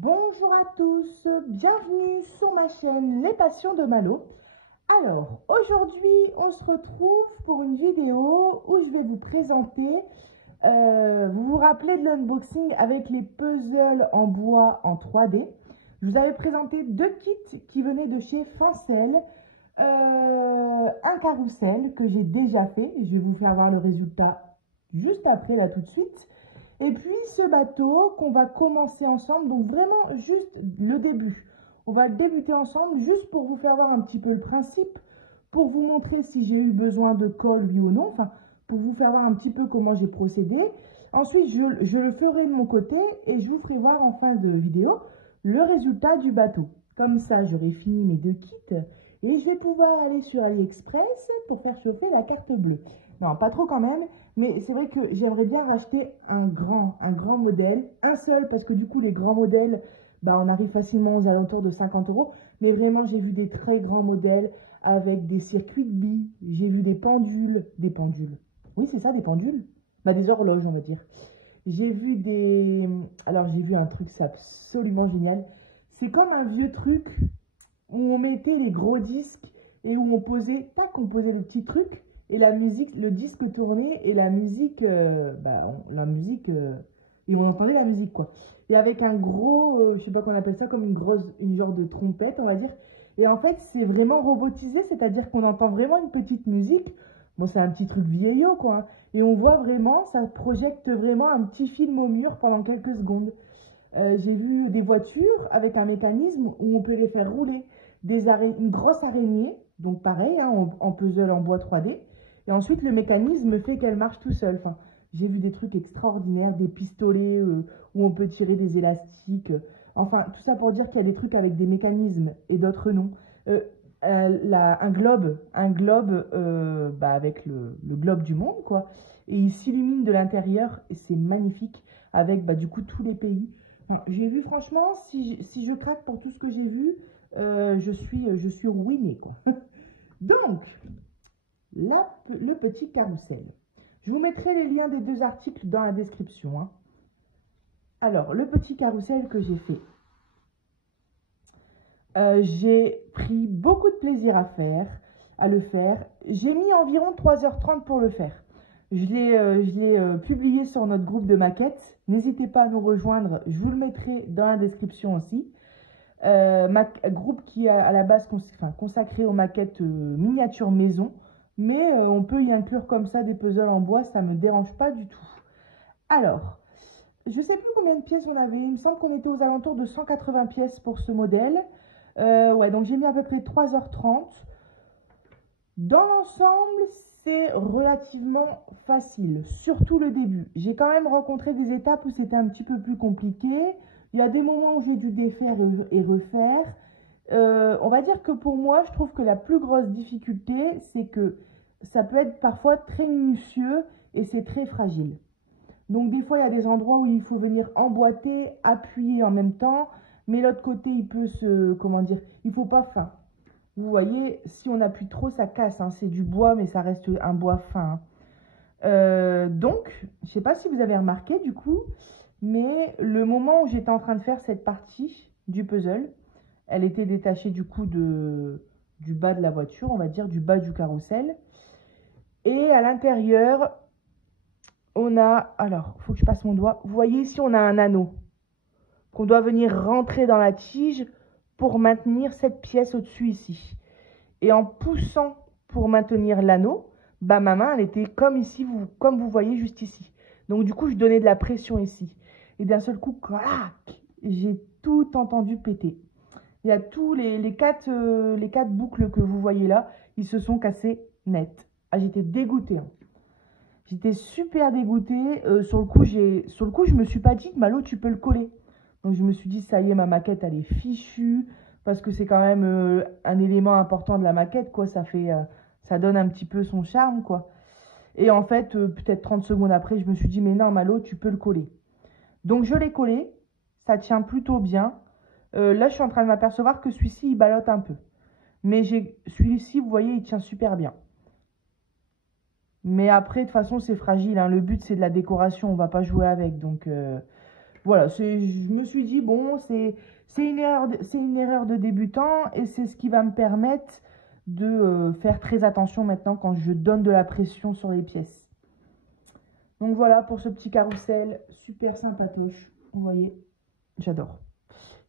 Bonjour à tous, bienvenue sur ma chaîne Les Passions de Malo. Alors, aujourd'hui, on se retrouve pour une vidéo où je vais vous présenter, vous vous rappelez de l'unboxing avec les puzzles en bois en 3D. Je vous avais présenté deux kits qui venaient de chez Fancel, un carrousel que j'ai déjà fait, je vais vous faire voir le résultat juste après, là tout de suite. Et puis ce bateau qu'on va commencer ensemble, donc vraiment juste le début. On va le débuter ensemble juste pour vous faire voir un petit peu le principe, pour vous montrer si j'ai eu besoin de colle oui ou non, enfin pour vous faire voir un petit peu comment j'ai procédé. Ensuite je le ferai de mon côté et je vous ferai voir en fin de vidéo le résultat du bateau. Comme ça j'aurai fini mes deux kits et je vais pouvoir aller sur AliExpress pour faire chauffer la carte bleue. Non, pas trop quand même, mais c'est vrai que j'aimerais bien racheter un grand modèle, un seul, parce que du coup, les grands modèles, bah, on arrive facilement aux alentours de 50 €. Mais vraiment, j'ai vu des très grands modèles avec des circuits de billes, j'ai vu des pendules, oui, c'est ça, des pendules, bah, des horloges, on va dire. J'ai vu des... Alors, j'ai vu un truc, c'est absolument génial. C'est comme un vieux truc où on mettait les gros disques et où on posait, tac, on posait le petit truc et la musique, le disque tournait et la musique, et on entendait la musique quoi. Et avec un gros, je sais pas qu'on appelle ça, comme une genre de trompette, on va dire. Et en fait, c'est vraiment robotisé, c'est-à-dire qu'on entend vraiment une petite musique. Bon, c'est un petit truc vieillot quoi, hein. Et on voit vraiment, ça projette vraiment un petit film au mur pendant quelques secondes. J'ai vu des voitures avec un mécanisme où on peut les faire rouler, une grosse araignée, donc pareil, hein, en puzzle en bois 3D. Et ensuite, le mécanisme fait qu'elle marche tout seul. Enfin, j'ai vu des trucs extraordinaires, des pistolets où on peut tirer des élastiques. Enfin, tout ça pour dire qu'il y a des trucs avec des mécanismes et d'autres non. Un globe bah, avec le globe du monde, quoi. Et il s'illumine de l'intérieur et c'est magnifique avec bah, du coup tous les pays. J'ai vu franchement, si je craque pour tout ce que j'ai vu, je suis ruinée, quoi. Donc, le petit carrousel. Je vous mettrai les liens des deux articles dans la description, hein. Alors, le petit carrousel que j'ai fait. J'ai pris beaucoup de plaisir à le faire. J'ai mis environ 3h30 pour le faire. Je l'ai publié sur notre groupe de maquettes. N'hésitez pas à nous rejoindre, je vous le mettrai dans la description aussi. Groupe qui est à la base consacré aux maquettes miniatures maison, mais on peut y inclure comme ça des puzzles en bois, ça ne me dérange pas du tout. Alors, je ne sais plus combien de pièces on avait, il me semble qu'on était aux alentours de 180 pièces pour ce modèle. Ouais, donc j'ai mis à peu près 3h30. Dans l'ensemble, c'est relativement facile, surtout le début. J'ai quand même rencontré des étapes où c'était un petit peu plus compliqué. Il y a des moments où j'ai dû défaire et refaire. On va dire que pour moi, je trouve que la plus grosse difficulté, c'est que ça peut être parfois très minutieux et c'est très fragile. Donc des fois, il y a des endroits où il faut venir emboîter, appuyer en même temps, mais l'autre côté, il peut comment dire, il faut pas fin. Vous voyez, si on appuie trop, ça casse, hein. C'est du bois, mais ça reste un bois fin, hein. Donc, je ne sais pas si vous avez remarqué du coup, mais le moment où j'étais en train de faire cette partie du puzzle, elle était détachée du coup du bas de la voiture, on va dire, du bas du carrousel. Et à l'intérieur, on a, alors, il faut que je passe mon doigt. Vous voyez ici, on a un anneau qu'on doit venir rentrer dans la tige pour maintenir cette pièce au-dessus ici. Et en poussant pour maintenir l'anneau, bah, ma main, elle était comme ici, comme vous voyez juste ici. Donc du coup, je donnais de la pression ici. Et d'un seul coup, clac, j'ai tout entendu péter. Il y a tous les quatre boucles que vous voyez là, ils se sont cassés net. Ah, j'étais dégoûtée, hein. J'étais super dégoûtée. Sur le coup, je me suis pas dit, Malo, tu peux le coller. Donc je me suis dit, ça y est, ma maquette, elle est fichue. Parce que c'est quand même un élément important de la maquette, quoi. Ça donne un petit peu son charme, quoi. Et en fait, peut-être 30 secondes après, je me suis dit, mais non, Malo, tu peux le coller. Donc je l'ai collé. Ça tient plutôt bien. Là, je suis en train de m'apercevoir que celui-ci, il ballotte un peu. Mais celui-ci, vous voyez, il tient super bien. Mais après, de toute façon, c'est fragile, hein. Le but, c'est de la décoration. On ne va pas jouer avec. Donc, vous voilà, je me suis dit, bon, c'est une erreur de débutant et c'est ce qui va me permettre de faire très attention maintenant quand je donne de la pression sur les pièces. Donc voilà pour ce petit carrousel super sympatoche. Vous voyez, j'adore.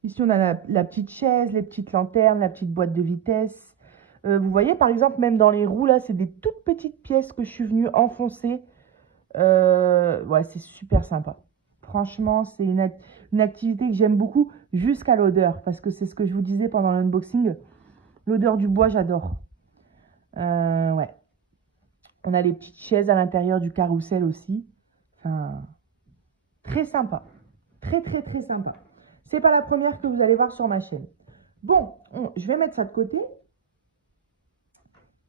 Ici, on a la petite chaise, les petites lanternes, la petite boîte de vitesse. Vous voyez, par exemple, même dans les roues, là, c'est des toutes petites pièces que je suis venue enfoncer. Ouais, c'est super sympa. Franchement, c'est une activité que j'aime beaucoup jusqu'à l'odeur. Parce que c'est ce que je vous disais pendant l'unboxing. L'odeur du bois, j'adore. Ouais. On a les petites chaises à l'intérieur du carrousel aussi. Enfin, très sympa. Très, très, très sympa. C'est pas la première que vous allez voir sur ma chaîne. Bon, je vais mettre ça de côté.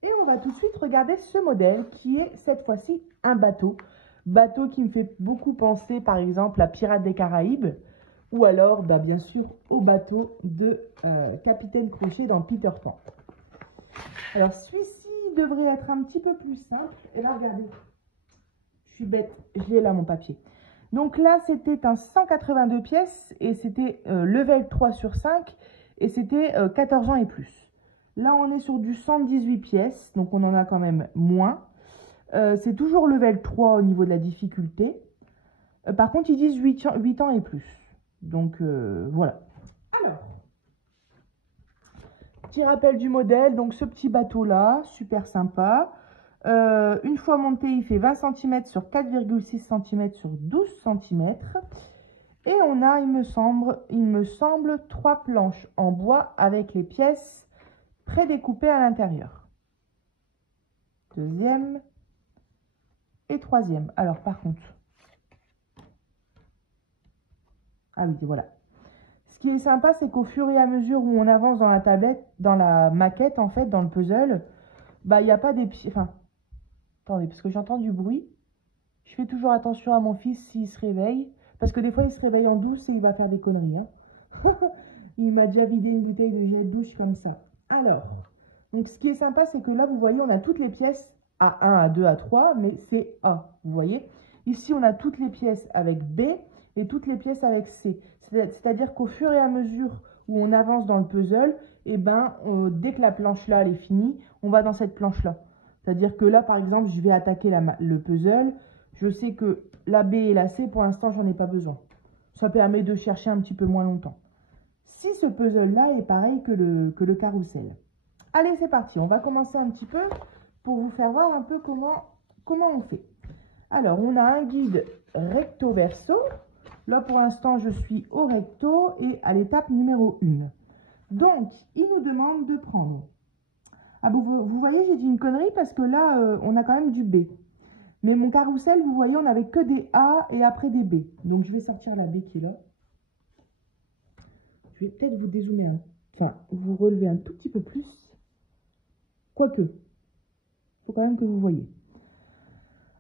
Et on va tout de suite regarder ce modèle qui est cette fois-ci un bateau. Bateau qui me fait beaucoup penser par exemple à Pirates des Caraïbes. Ou alors, bah, bien sûr, au bateau de Capitaine Crochet dans Peter Pan. Alors, celui-ci devrait être un petit peu plus simple. Et là, regardez, je suis bête, je l'ai là mon papier. Donc là, c'était un 182 pièces et c'était level 3 sur 5 et c'était 14 ans et plus. Là, on est sur du 118 pièces, donc on en a quand même moins. C'est toujours level 3 au niveau de la difficulté. Par contre, ils disent 8 ans et plus. Donc voilà. Alors, petit rappel du modèle. Donc ce petit bateau-là, super sympa. Une fois monté, il fait 20 cm sur 4,6 cm sur 12 cm. Et on a, il me semble 3 planches en bois avec les pièces prédécoupées à l'intérieur. Deuxième et troisième. Alors par contre, ah oui, voilà. Ce qui est sympa, c'est qu'au fur et à mesure où on avance dans la tablette, dans la maquette en fait, dans le puzzle, bah il n'y a pas des pieds. Enfin, attendez, parce que j'entends du bruit. Je fais toujours attention à mon fils s'il se réveille. Parce que des fois, il se réveille en douce et il va faire des conneries. Hein. Il m'a déjà vidé une bouteille de gel douche comme ça. Alors, donc ce qui est sympa, c'est que là, vous voyez, on a toutes les pièces A1, A2, A3, mais c'est A. Vous voyez, ici, on a toutes les pièces avec B et toutes les pièces avec C. C'est-à-dire qu'au fur et à mesure où on avance dans le puzzle, et ben, dès que la planche là, elle est finie, on va dans cette planche-là. C'est-à-dire que là, par exemple, je vais attaquer le puzzle. Je sais que la B et la C, pour l'instant, j'en ai pas besoin. Ça permet de chercher un petit peu moins longtemps. Si ce puzzle-là est pareil que le carrousel. Allez, c'est parti. On va commencer un petit peu pour vous faire voir un peu comment on fait. Alors, on a un guide recto-verso. Là, pour l'instant, je suis au recto et à l'étape numéro 1. Donc, il nous demande de prendre... Ah, vous voyez, j'ai dit une connerie parce que là, on a quand même du B. Mais mon carrousel, vous voyez, on n'avait que des A et après des B. Donc, je vais sortir la B qui est là. Je vais peut-être vous dézoomer enfin, vous relever un tout petit peu plus. Quoique, il faut quand même que vous voyez.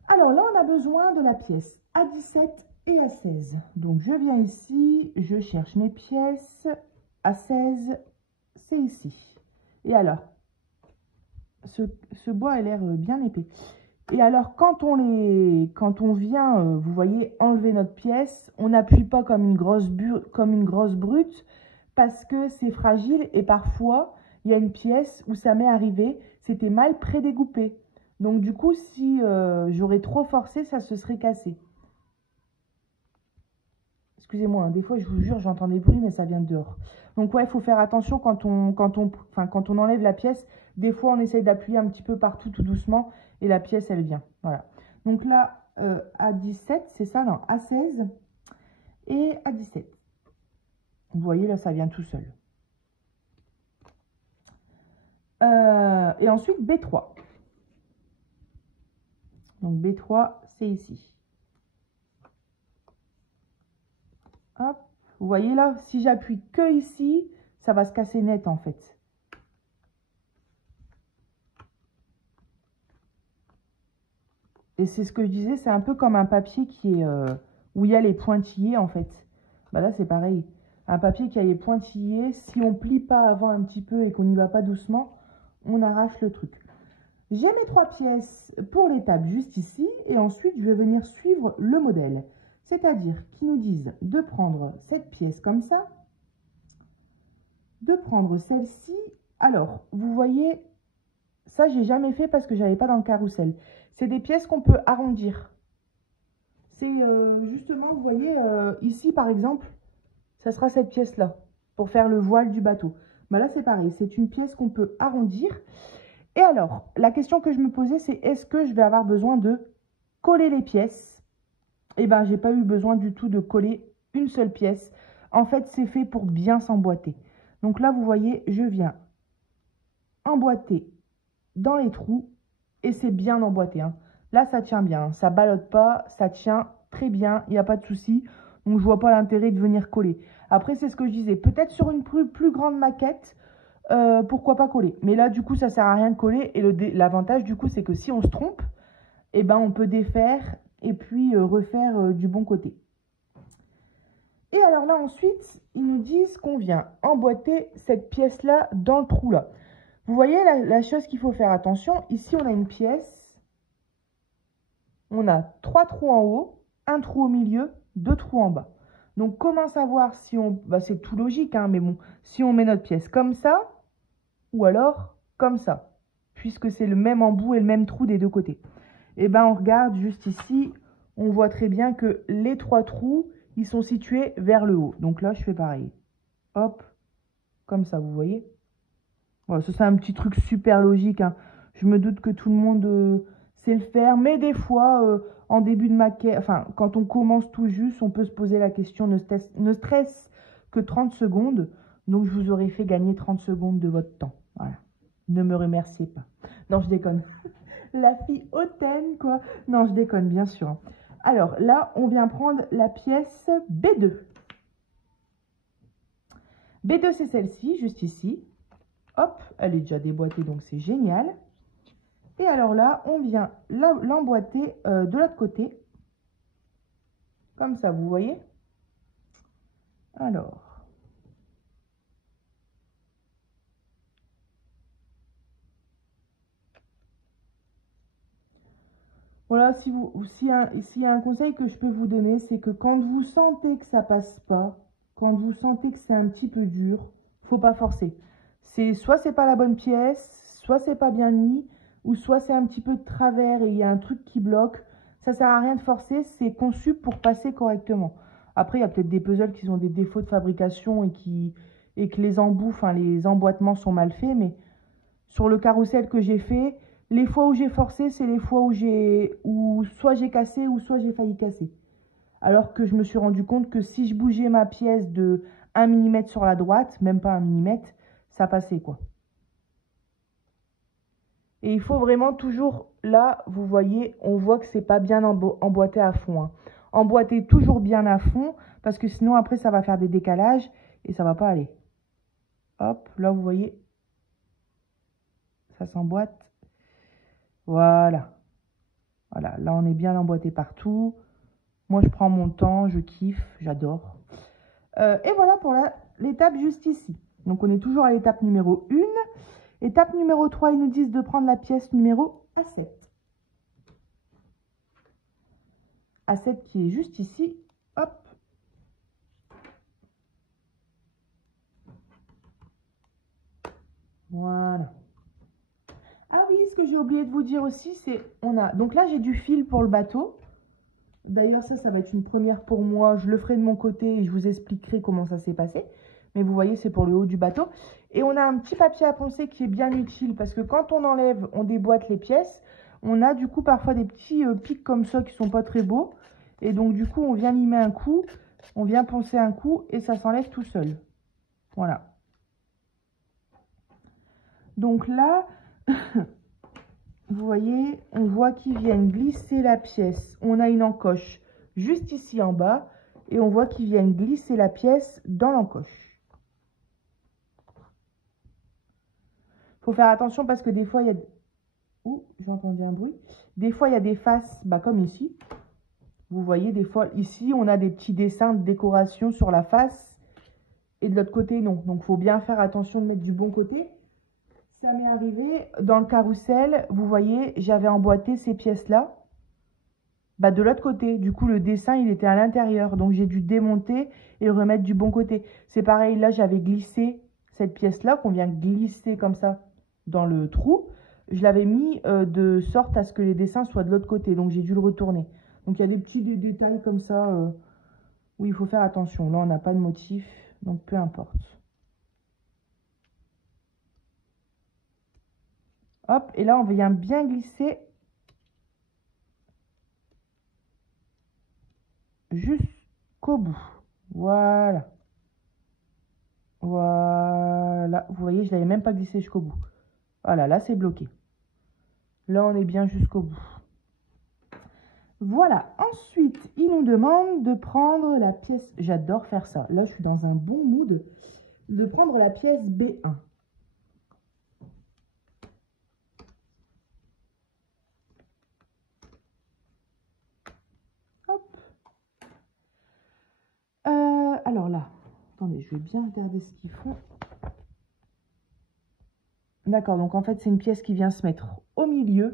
Alors là, on a besoin de la pièce A17 et A16. Donc, je viens ici, je cherche mes pièces. A16, c'est ici. Et alors, ce bois a l'air bien épais. Et alors, quand on vient, vous voyez, enlever notre pièce, on n'appuie pas comme une grosse brute parce que c'est fragile et parfois, il y a une pièce où ça m'est arrivé, c'était mal prédécoupé. Donc, du coup, si j'aurais trop forcé, ça se serait cassé. Excusez-moi, hein, des fois, je vous jure, j'entends des bruits, mais ça vient de dehors. Donc, ouais, il faut faire attention quand on enlève la pièce. Des fois, on essaye d'appuyer un petit peu partout, tout doucement, et la pièce, elle vient. Voilà. Donc là, A17, c'est ça? Non, A16 et A17. Vous voyez, là, ça vient tout seul. Et ensuite, B3. Donc, B3, c'est ici. Hop. Vous voyez là, si j'appuie que ici, ça va se casser net en fait. Et c'est ce que je disais, c'est un peu comme un papier qui est où il y a les pointillés en fait. Bah là c'est pareil. Un papier qui a les pointillés, si on plie pas avant un petit peu et qu'on n'y va pas doucement, on arrache le truc. J'ai mes 3 pièces pour l'étape juste ici et ensuite je vais venir suivre le modèle. C'est-à-dire qu'ils nous disent de prendre cette pièce comme ça, de prendre celle-ci. Alors, vous voyez, ça, j'ai jamais fait parce que j'avais pas dans le carrousel. C'est des pièces qu'on peut arrondir. C'est justement, vous voyez, ici, par exemple, ça sera cette pièce-là pour faire le voile du bateau. Bah là, c'est pareil, c'est une pièce qu'on peut arrondir. Et alors, la question que je me posais, c'est est-ce que je vais avoir besoin de coller les pièces? Eh bien, j'ai pas eu besoin du tout de coller une seule pièce. En fait, c'est fait pour bien s'emboîter. Donc là, vous voyez, je viens emboîter dans les trous et c'est bien emboîté. Hein. Là, ça tient bien, ça ballotte pas, ça tient très bien, il n'y a pas de souci. Donc, je vois pas l'intérêt de venir coller. Après, c'est ce que je disais, peut-être sur une plus grande maquette, pourquoi pas coller. Mais là, du coup, ça sert à rien de coller. Et l'avantage, du coup, c'est que si on se trompe, eh ben, on peut défaire et puis refaire du bon côté. Et alors là, ensuite, ils nous disent qu'on vient emboîter cette pièce-là dans le trou-là. Vous voyez la chose qu'il faut faire attention. Ici, on a une pièce. On a 3 trous en haut, un trou au milieu, 2 trous en bas. Donc, comment savoir si on... Bah, c'est tout logique, hein, mais bon, si on met notre pièce comme ça, ou alors comme ça, puisque c'est le même embout et le même trou des deux côtés. Et ben, on regarde juste ici, on voit très bien que les 3 trous, ils sont situés vers le haut. Donc là, je fais pareil. Hop, comme ça, vous voyez. Voilà, ça, c'est un petit truc super logique. Hein. Je me doute que tout le monde sait le faire. Mais des fois, en début de maquette, enfin, quand on commence tout juste, on peut se poser la question, ne stresse que 30 secondes. Donc, je vous aurais fait gagner 30 secondes de votre temps. Voilà. Ne me remerciez pas. Non, je déconne. La fille hautaine, quoi. Non, je déconne, bien sûr. Alors, là, on vient prendre la pièce B2. B2, c'est celle-ci, juste ici. Hop, elle est déjà déboîtée, donc c'est génial. Et alors là, on vient l'emboîter de l'autre côté. Comme ça, vous voyez. Alors. Voilà, s'il y a un conseil que je peux vous donner, c'est que quand vous sentez que ça passe pas, quand vous sentez que c'est un petit peu dur, faut pas forcer. Soit c'est pas la bonne pièce, soit c'est pas bien mis, ou soit c'est un petit peu de travers et il y a un truc qui bloque. Ça sert à rien de forcer, c'est conçu pour passer correctement. Après, il y a peut-être des puzzles qui ont des défauts de fabrication et que les embouts, enfin les emboîtements sont mal faits, mais sur le carrousel que j'ai fait, les fois où j'ai forcé, c'est les fois où soit j'ai cassé ou soit j'ai failli casser. Alors que je me suis rendu compte que si je bougeais ma pièce de 1 mm sur la droite, même pas 1 mm, ça passait quoi. Et il faut vraiment toujours, là, vous voyez, on voit que c'est pas bien emboîté à fond. Hein. Emboîter toujours bien à fond, parce que sinon après ça va faire des décalages et ça va pas aller. Hop, là vous voyez, ça s'emboîte. Voilà. Voilà, là on est bien emboîté partout. Moi je prends mon temps, je kiffe, j'adore. Et voilà pour l'étape juste ici. Donc on est toujours à l'étape numéro 1. Étape numéro 3, ils nous disent de prendre la pièce numéro A7. A7 qui est juste ici. Hop. Voilà. Ah oui, ce que j'ai oublié de vous dire aussi, c'est donc là j'ai du fil pour le bateau. D'ailleurs ça va être une première pour moi. Je le ferai de mon côté et je vous expliquerai comment ça s'est passé. Mais vous voyez, c'est pour le haut du bateau. Et on a un petit papier à poncer qui est bien utile parce que quand on enlève, on déboîte les pièces. On a du coup parfois des petits pics comme ça qui sont pas très beaux. Et donc du coup, on vient limer un coup, on vient poncer un coup et ça s'enlève tout seul. Voilà. Donc là, vous voyez, on voit qu'ils viennent glisser la pièce. On a une encoche juste ici en bas et on voit qu'ils viennent glisser la pièce dans l'encoche. Faut faire attention parce que des fois, il y a... Ouh, j'ai entendu un bruit. Des fois, il y a des faces, comme ici. Vous voyez, des fois, ici, on a des petits dessins de décoration sur la face. Et de l'autre côté, non. Donc, il faut bien faire attention de mettre du bon côté. Ça m'est arrivé dans le carrousel. Vous voyez, j'avais emboîté ces pièces-là. Bah, de l'autre côté. Du coup, le dessin, il était à l'intérieur. Donc, j'ai dû démonter et le remettre du bon côté. C'est pareil, là, j'avais glissé cette pièce-là qu'on vient glisser comme ça dans le trou. Je l'avais mis de sorte à ce que les dessins soient de l'autre côté. Donc, j'ai dû le retourner. Donc, il y a des petits détails comme ça où il faut faire attention. Là, on n'a pas de motif, donc peu importe. Hop, et là, on vient bien glisser jusqu'au bout. Voilà. Voilà. Vous voyez, je ne l'avais même pas glissé jusqu'au bout. Voilà, là, c'est bloqué. Là, on est bien jusqu'au bout. Voilà. Ensuite, il nous demande de prendre la pièce... J'adore faire ça. Là, je suis dans un bon mood. De prendre la pièce B1. Hop. Alors là, attendez, je vais bien regarder ce qu'ils font. D'accord, donc en fait, c'est une pièce qui vient se mettre au milieu.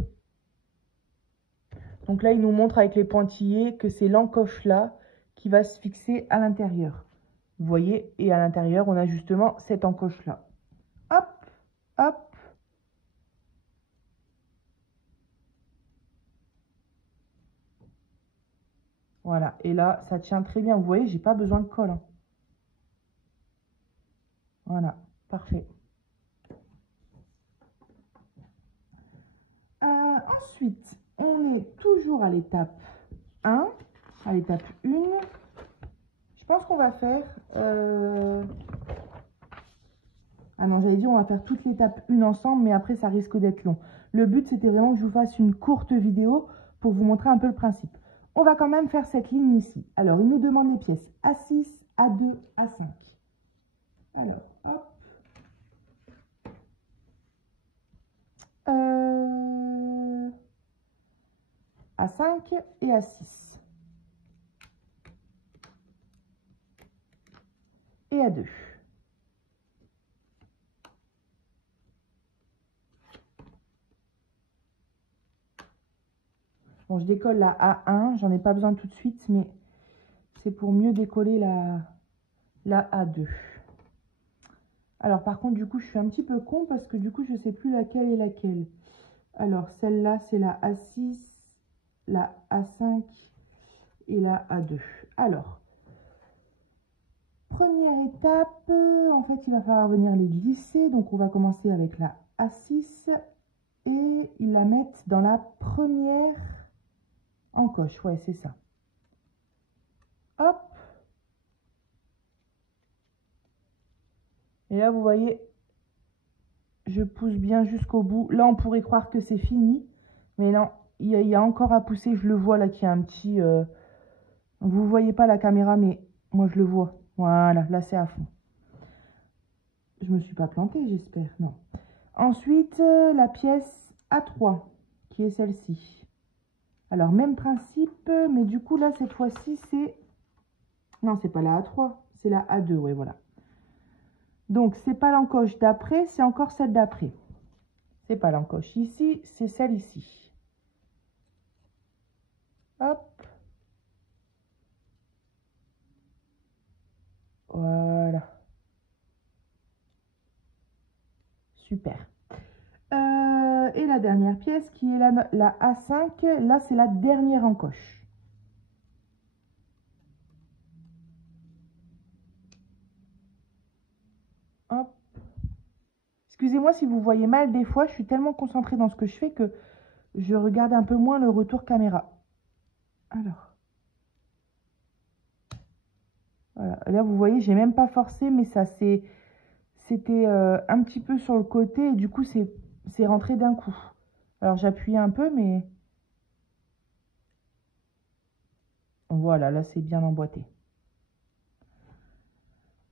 Donc là, il nous montre avec les pointillés que c'est l'encoche là qui va se fixer à l'intérieur. Vous voyez, et à l'intérieur, on a justement cette encoche là. Hop, hop. Voilà, et là, ça tient très bien. Vous voyez, j'ai pas besoin de colle, hein. Voilà, parfait. Ensuite, on est toujours à l'étape 1, à l'étape 1. Je pense qu'on va faire... Ah non, j'allais dire on va faire toute l'étape 1 ensemble, mais après ça risque d'être long. Le but, c'était vraiment que je vous fasse une courte vidéo pour vous montrer un peu le principe. On va quand même faire cette ligne ici. Alors, il nous demande les pièces A6, A2, A5. Alors, hop. A5 et A6. Et A2. Bon, je décolle la A1, j'en ai pas besoin tout de suite, mais c'est pour mieux décoller la A2. Alors, par contre, du coup, je suis un petit peu con parce que du coup, je ne sais plus laquelle est laquelle. Alors, celle-là, c'est la A6, la A5 et la A2. Alors, première étape, en fait, il va falloir venir les glisser. Donc, on va commencer avec la A6 et ils la mettent dans la première encoche. Ouais, c'est ça. Hop. Et là, vous voyez, je pousse bien jusqu'au bout. Là, on pourrait croire que c'est fini. Mais non, il y a encore à pousser. Je le vois là qu'il y a un petit... Vous ne voyez pas la caméra, mais moi, je le vois. Voilà, là, c'est à fond. Je me suis pas plantée, j'espère. Non. Ensuite, la pièce A3, qui est celle-ci. Alors, même principe, mais du coup, là, cette fois-ci, c'est... Non, c'est pas la A3, c'est la A2, ouais, voilà. Donc, c'est pas l'encoche d'après, c'est encore celle d'après. C'est pas l'encoche ici, c'est celle ici. Hop. Voilà. Super. Et la dernière pièce qui est la A5, là, c'est la dernière encoche. Hop. Excusez-moi si vous voyez mal, des fois, je suis tellement concentrée dans ce que je fais que je regarde un peu moins le retour caméra. Alors. Voilà. Là, vous voyez, j'ai même pas forcé, mais ça c'était un petit peu sur le côté et du coup, c'est rentré d'un coup. Alors, j'appuie un peu, mais voilà, là, c'est bien emboîté.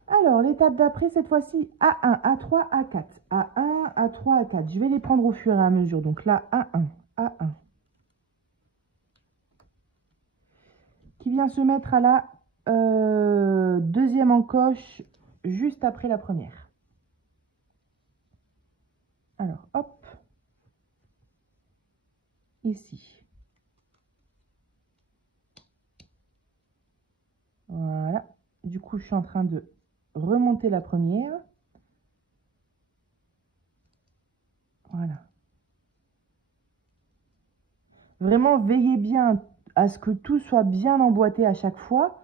Alors, l'étape d'après, cette fois-ci, A1, A3, A4. A1, A3, A4. Je vais les prendre au fur et à mesure. Donc là, A1, A1. Qui vient se mettre à la deuxième encoche, juste après la première. Alors, hop. Ici. Voilà. Du coup, je suis en train de remonter la première. Voilà. Vraiment, veillez bien à ce que tout soit bien emboîté à chaque fois.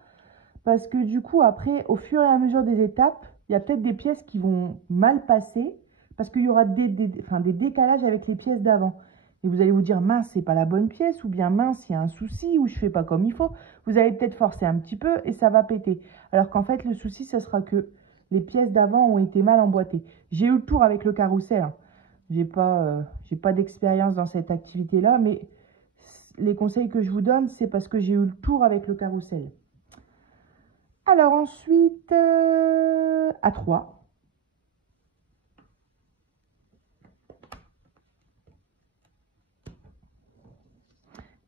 Parce que du coup, après, au fur et à mesure des étapes, il y a peut-être des pièces qui vont mal passer. Parce qu'il y aura des décalages avec les pièces d'avant. Et vous allez vous dire, mince, c'est pas la bonne pièce. Ou bien, mince, il y a un souci. Ou je fais pas comme il faut. Vous allez peut-être forcer un petit peu et ça va péter. Alors qu'en fait, le souci, ce sera que les pièces d'avant ont été mal emboîtées. J'ai eu le tour avec le carrousel, hein. J'ai pas d'expérience dans cette activité-là, mais les conseils que je vous donne, c'est parce que j'ai eu le tour avec le carrousel. Alors ensuite, à 3.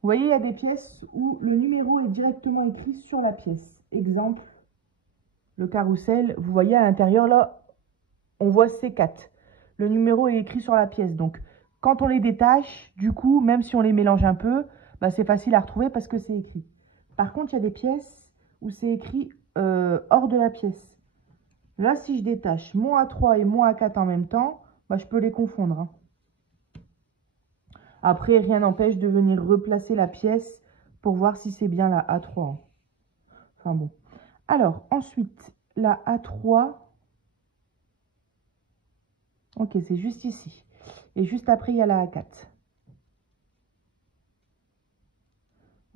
Vous voyez, il y a des pièces où le numéro est directement écrit sur la pièce. Exemple, le carrousel, vous voyez à l'intérieur là, on voit C4. Le numéro est écrit sur la pièce. Donc, quand on les détache, du coup, même si on les mélange un peu, bah, c'est facile à retrouver parce que c'est écrit. Par contre, il y a des pièces où c'est écrit hors de la pièce. Là, si je détache mon A3 et mon A4 en même temps, bah, je peux les confondre, hein. Après, rien n'empêche de venir replacer la pièce pour voir si c'est bien la A3, hein. Enfin bon. Alors, ensuite, la A3. Ok, c'est juste ici. Et juste après, il y a la A4.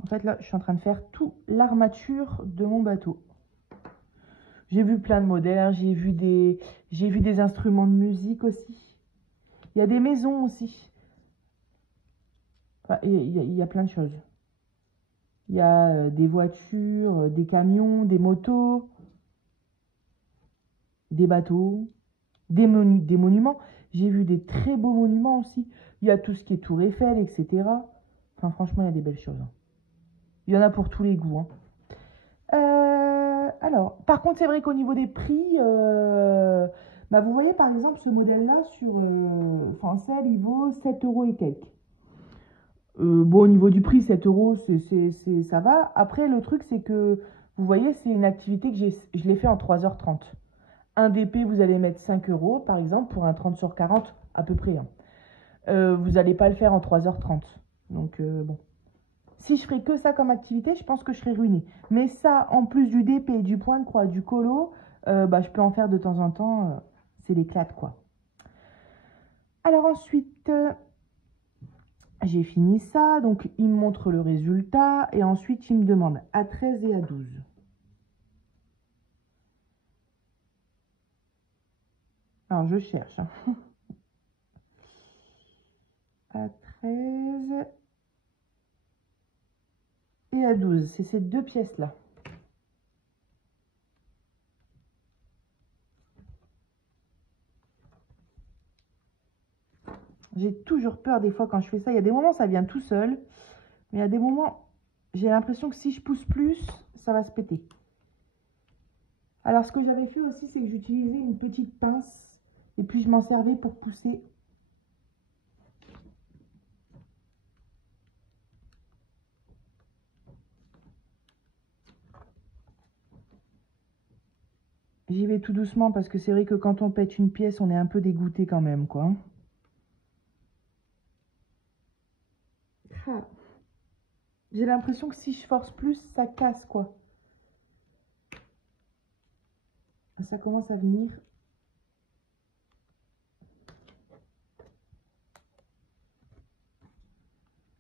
En fait, là, je suis en train de faire toute l'armature de mon bateau. J'ai vu plein de modèles, hein. J'ai vu des instruments de musique aussi. Il y a des maisons aussi. Enfin, il y a plein de choses. Il y a des voitures, des camions, des motos, des bateaux, des monuments. J'ai vu des très beaux monuments aussi. Il y a tout ce qui est Tour Eiffel, etc. Enfin, franchement, il y a des belles choses, hein. Il y en a pour tous les goûts, hein. Alors, par contre, c'est vrai qu'au niveau des prix, bah, vous voyez par exemple ce modèle-là sur Fancel, il vaut 7 euros et quelques. Bon, au niveau du prix, 7 euros, ça va. Après, le truc, c'est que, vous voyez, c'est une activité que je l'ai fait en 3h30. Un DP, vous allez mettre 5 euros, par exemple, pour un 30 sur 40, à peu près, hein. Vous n'allez pas le faire en 3h30. Donc, bon. Si je ferais que ça comme activité, je pense que je serais ruinée. Mais ça, en plus du DP, du point de croix, du colo, bah, je peux en faire de temps en temps. C'est l'éclate, quoi. Alors ensuite, j'ai fini ça. Donc, il me montre le résultat. Et ensuite, il me demande à 13 et à 12. Alors, je cherche, hein. À 13 et à 12. C'est ces deux pièces-là. J'ai toujours peur des fois quand je fais ça. Il y a des moments, ça vient tout seul. Mais il y a des moments, j'ai l'impression que si je pousse plus, ça va se péter. Alors, ce que j'avais fait aussi, c'est que j'utilisais une petite pince. Et puis, je m'en servais pour pousser. J'y vais tout doucement parce que c'est vrai que quand on pète une pièce, on est un peu dégoûté quand même, quoi. Ah. J'ai l'impression que si je force plus, ça casse, quoi. Ça commence à venir.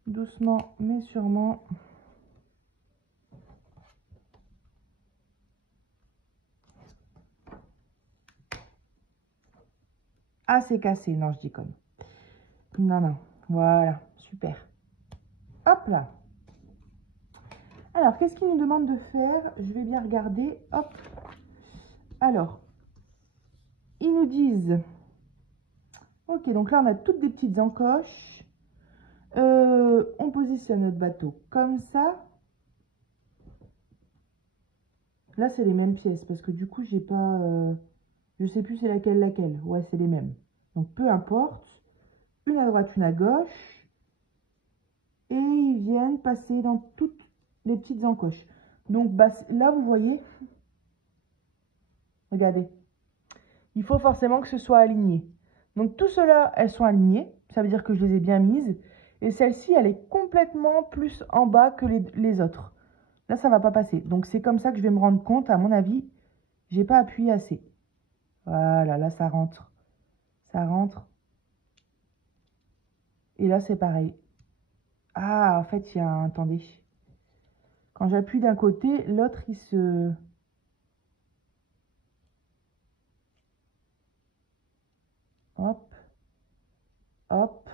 Doucement, mais sûrement. Ah, c'est cassé. Non, je déconne. Non, non. Voilà. Super. Hop là. Alors, qu'est-ce qu'il nous demande de faire? Je vais bien regarder. Hop. Alors, ils nous disent... Ok, donc là, on a toutes des petites encoches. On positionne notre bateau comme ça. Là, c'est les mêmes pièces parce que du coup, j'ai pas... je sais plus c'est laquelle. Ouais, c'est les mêmes. Donc, peu importe. Une à droite, une à gauche. Et ils viennent passer dans toutes les petites encoches. Donc bah, là, vous voyez, regardez, il faut forcément que ce soit aligné. Donc tout cela, elles sont alignées, ça veut dire que je les ai bien mises. Et celle-ci, elle est complètement plus en bas que les autres. Là, ça ne va pas passer. Donc c'est comme ça que je vais me rendre compte, à mon avis, j'ai pas appuyé assez. Voilà, là ça rentre. Ça rentre. Et là, c'est pareil. Ah, en fait, il y a un... Attendez. Quand j'appuie d'un côté, l'autre, il se... Hop. Hop.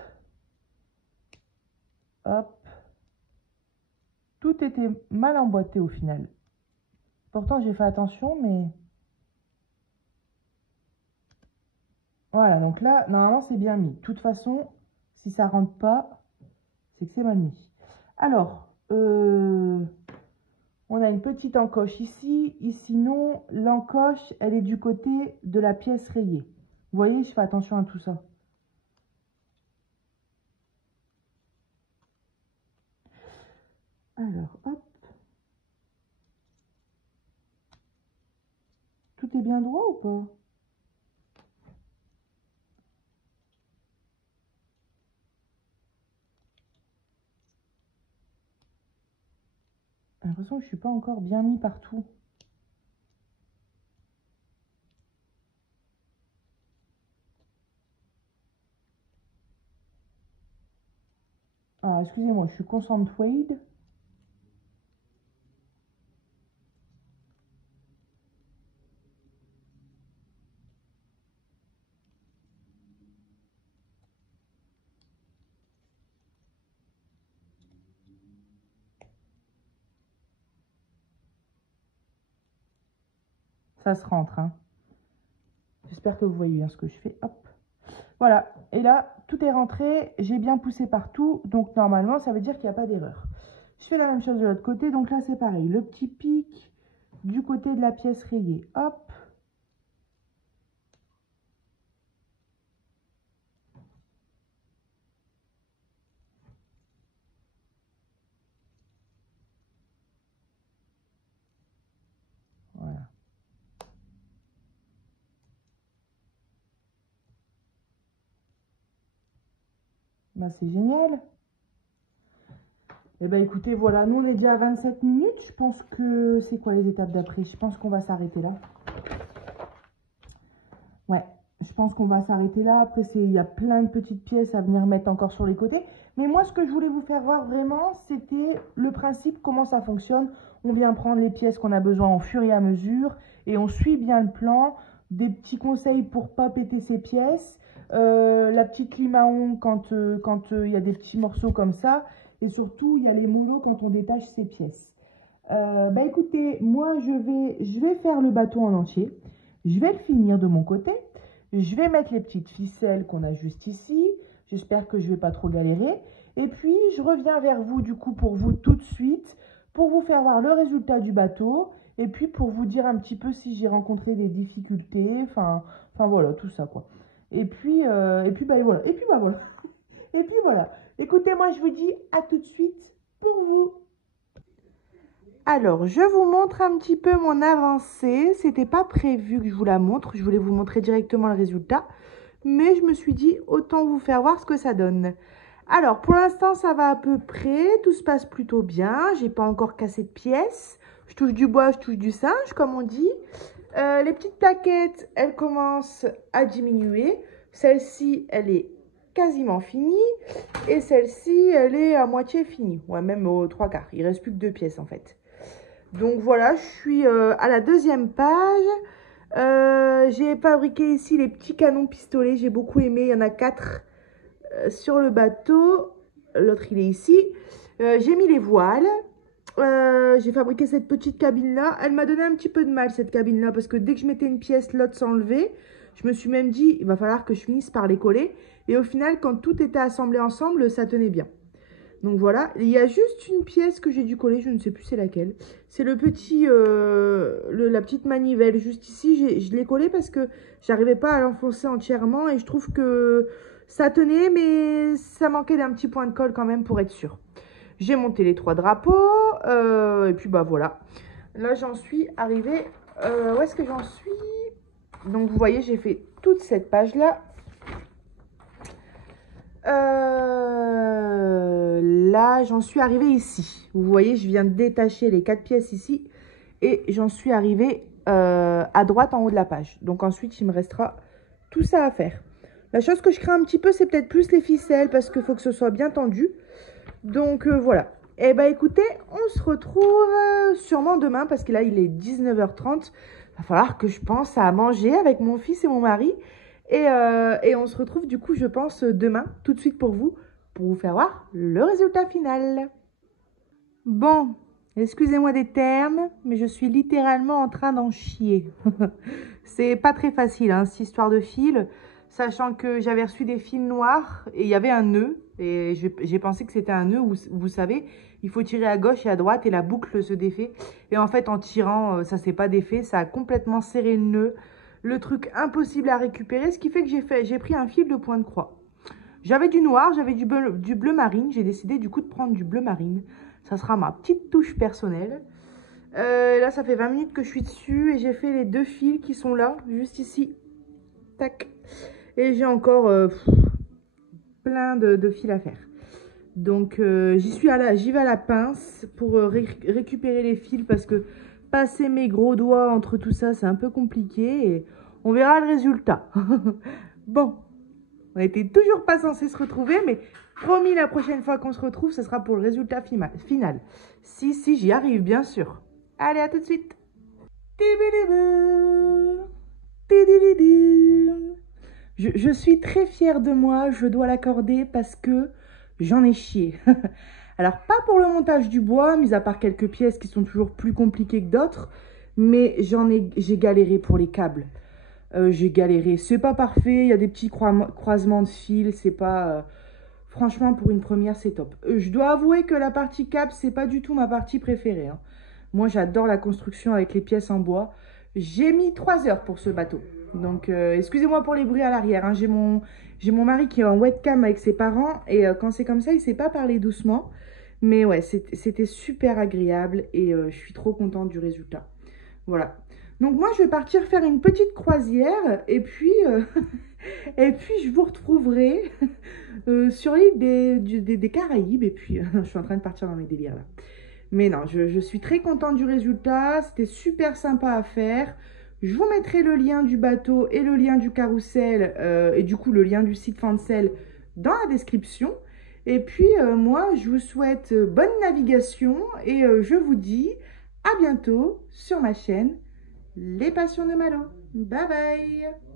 Hop. Tout était mal emboîté au final. Pourtant, j'ai fait attention, mais... Voilà, donc là, normalement, c'est bien mis. De toute façon, si ça rentre pas, c'est que c'est mal mis. Alors, on a une petite encoche ici. Ici, non. L'encoche, elle est du côté de la pièce rayée. Vous voyez, je fais attention à tout ça. Alors, hop. Tout est bien droit ou pas? J'ai l'impression que je ne suis pas encore bien mis partout. Alors, excusez-moi, je suis concentrée. Ça se rentre, hein. J'espère que vous voyez bien ce que je fais. Hop. Voilà. Et là, tout est rentré. J'ai bien poussé partout. Donc, normalement, ça veut dire qu'il n'y a pas d'erreur. Je fais la même chose de l'autre côté. Donc là, c'est pareil. Le petit pic du côté de la pièce rayée. Hop. Voilà. Bah, c'est génial. Eh bien, écoutez, voilà. Nous, on est déjà à 27 minutes. Je pense que... C'est quoi les étapes d'après? Je pense qu'on va s'arrêter là. Ouais. Je pense qu'on va s'arrêter là. Après, il y a plein de petites pièces à venir mettre encore sur les côtés. Mais moi, ce que je voulais vous faire voir vraiment, c'était le principe, comment ça fonctionne. On vient prendre les pièces qu'on a besoin au fur et à mesure. Et on suit bien le plan. Des petits conseils pour pas péter ces pièces. La petite lime à ongles quand il y a des petits morceaux comme ça. Et surtout, il y a les moulots quand on détache ces pièces. Bah écoutez, moi, je vais faire le bateau en entier. Je vais le finir de mon côté. Je vais mettre les petites ficelles qu'on a juste ici. J'espère que je ne vais pas trop galérer. Et puis, je reviens vers vous, du coup, pour vous tout de suite, pour vous faire voir le résultat du bateau. Et puis, pour vous dire un petit peu si j'ai rencontré des difficultés. Enfin, voilà, tout ça, quoi. Et puis, bah, voilà. Et puis, bah, voilà. Et puis, voilà. Écoutez, moi, je vous dis à tout de suite pour vous. Alors, je vous montre un petit peu mon avancée. C'était pas prévu que je vous la montre. Je voulais vous montrer directement le résultat. Mais je me suis dit, autant vous faire voir ce que ça donne. Alors, pour l'instant, ça va à peu près. Tout se passe plutôt bien. J'ai pas encore cassé de pièces. Je touche du bois, je touche du singe, comme on dit. Les petites plaquettes, elles commencent à diminuer. Celle-ci, elle est quasiment finie. Et celle-ci, elle est à moitié finie. Ouais, même aux 3/4. Il reste plus que 2 pièces, en fait. Donc voilà, je suis à la deuxième page. J'ai fabriqué ici les petits canons pistolets. J'ai beaucoup aimé. Il y en a 4 sur le bateau. L'autre, il est ici. J'ai mis les voiles. J'ai fabriqué cette petite cabine-là. Elle m'a donné un petit peu de mal, cette cabine-là, parce que dès que je mettais une pièce, l'autre s'enlevait. Je me suis même dit, il va falloir que je finisse par les coller. Et au final, quand tout était assemblé ensemble, ça tenait bien. Donc voilà, il y a juste une pièce que j'ai dû coller, je ne sais plus c'est laquelle. C'est le petit, la petite manivelle juste ici. Je l'ai collé parce que j'arrivais pas à l'enfoncer entièrement et je trouve que ça tenait, mais ça manquait d'un petit point de colle quand même pour être sûr. J'ai monté les 3 drapeaux. Et puis bah voilà. Là j'en suis arrivée. Où est-ce que j'en suis? Donc vous voyez, j'ai fait toute cette page-là. Là, j'en suis arrivée ici. Vous voyez, je viens de détacher les 4 pièces ici. Et j'en suis arrivée à droite en haut de la page. Donc ensuite, il me restera tout ça à faire. La chose que je crains un petit peu, c'est peut-être plus les ficelles parce qu'il faut que ce soit bien tendu. Donc voilà. Eh bien écoutez, on se retrouve sûrement demain parce que là, il est 19h30. Il va falloir que je pense à manger avec mon fils et mon mari. Et on se retrouve du coup, je pense, demain, tout de suite pour vous faire voir le résultat final. Bon, excusez-moi des termes, mais je suis littéralement en train d'en chier. C'est pas très facile, hein, cette histoire de fil, sachant que j'avais reçu des fils noirs et il y avait un nœud. Et j'ai pensé que c'était un nœud où, vous savez, il faut tirer à gauche et à droite et la boucle se défait. Et en fait, en tirant, ça s'est pas défait, ça a complètement serré le nœud. Le truc impossible à récupérer, ce qui fait que j'ai pris un fil de point de croix. J'avais du noir, j'avais du bleu marine. J'ai décidé du coup de prendre du bleu marine. Ça sera ma petite touche personnelle. Là, ça fait 20 minutes que je suis dessus et j'ai fait les 2 fils qui sont là, juste ici. Tac. Et j'ai encore plein de fils à faire. Donc, j'y vais à la pince pour récupérer les fils parce que passer mes gros doigts entre tout ça, c'est un peu compliqué et on verra le résultat. Bon, on n'était toujours pas censé se retrouver, mais promis, la prochaine fois qu'on se retrouve, ce sera pour le résultat final. Si, j'y arrive, bien sûr. Allez, à tout de suite. Je suis très fière de moi, je dois l'accorder parce que j'en ai chié. Alors, pas pour le montage du bois, mis à part quelques pièces qui sont toujours plus compliquées que d'autres, mais j'ai galéré pour les câbles. J'ai galéré. C'est pas parfait, il y a des petits croisements de fils, c'est pas... franchement, pour une première, c'est top. Je dois avouer que la partie câble, c'est pas du tout ma partie préférée, hein. Moi, j'adore la construction avec les pièces en bois. J'ai mis 3 heures pour ce bateau. Donc, excusez-moi pour les bruits à l'arrière, hein. J'ai mon mari qui est en webcam avec ses parents. Et quand c'est comme ça, il ne sait pas parler doucement. Mais ouais, c'était super agréable. Et je suis trop contente du résultat. Voilà. Donc, moi, je vais partir faire une petite croisière. Et puis, et puis je vous retrouverai sur l'île des Caraïbes. Et puis, je suis en train de partir dans mes délires là. Mais non, je suis très contente du résultat. C'était super sympa à faire. Je vous mettrai le lien du bateau et le lien du carrousel et du coup le lien du site Fancel dans la description. Et puis moi, je vous souhaite bonne navigation et je vous dis à bientôt sur ma chaîne Les Passions de Malo. Bye bye!